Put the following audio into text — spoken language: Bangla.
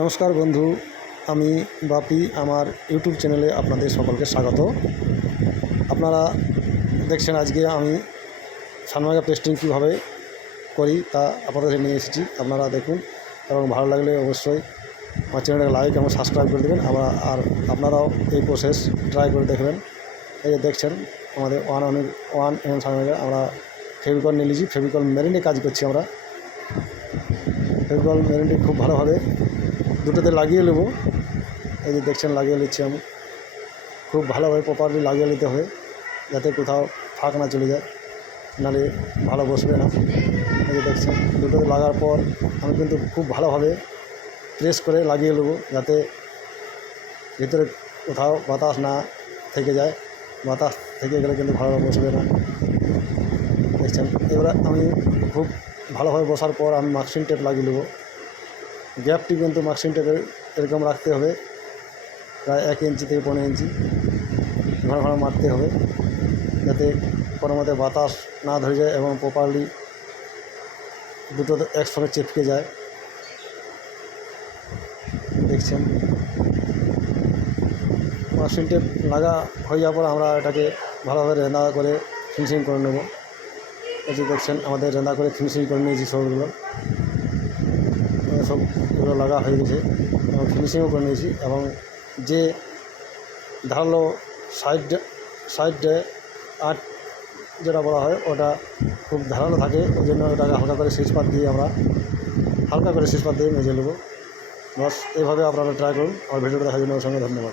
নমস্কার বন্ধু, আমি বাপি। আমার ইউটিউব চ্যানেলে আপনাদের সকলকে স্বাগত। আপনারা দেখছেন আজকে আমি সানমাইকা পেস্টিং কীভাবে করি তা আপনাদের নিয়ে এসেছি। আপনারা দেখুন এবং ভালো লাগলে অবশ্যই আমার চ্যানেলটাকে লাইক এবং সাবস্ক্রাইব করে দেবেন। আপনারাও এই প্রসেস ট্রাই করে দেখবেন। এই যে দেখছেন আমাদের ওয়ান এম সানমাইকা আমরা ফেভিকল নিয়ে নিয়েছি। ফেভিকল মেরিনে কাজ করছি আমরা। ফেভিকল মেরিনে খুব ভালোভাবে দুটোতে লাগিয়ে নেব। এই যে দেখছেন লাগিয়ে নিচ্ছি আমি। খুব ভালোভাবে প্রপারলি লাগিয়ে নিতে হবে যাতে কোথাও ফাঁক না চলে যায়, নাহলে ভালো বসবে না। এই যে দেখছেন দুটোতে লাগার পর আমি কিন্তু খুব ভালোভাবে প্রেস করে লাগিয়ে নেব যাতে ভিতরে কোথাও বাতাস না থেকে যায়। বাতাস থেকে গেলে কিন্তু ভালোভাবে বসবে না। দেখছেন এবারে আমি খুব ভালোভাবে বসার পর আমি মাস্কিং টেপ লাগিয়ে নেব। গ্যাপটি কিন্তু মাস্কিং টেপের এরকম রাখতে হবে, প্রায় 1 ইঞ্চি থেকে 15 ইঞ্চি ঘন ঘন মারতে হবে যাতে কোনো মতে বাতাস না ধরে যায় এবং প্রপারলি দুটো একসঙ্গে চেপকে যায়। দেখছেন মাস্কিং টেপ লাগা হয়ে যাওয়ার পর আমরা এটাকে ভালোভাবে রেঁধা করে ফিনিশিং করে নেব। এই যে দেখছেন আমাদের রেঁধা করে ফিনিশিং করে নিয়েছি সবগুলো লাগা হয়ে গেছে এবং ফিনিশিংও করে নিয়েছি। এবং যে ধারালো সাইডে আট যেটা বলা হয় ওটা খুব ধারালো থাকে, ওই জন্য ওটাকে হালকা করে সুইচ পাত দিয়ে মেজে নেব। বস এইভাবে আপনারা ট্রাই করুন। আমার ভিডিওটা দেখার জন্য অসংখ্য ধন্যবাদ।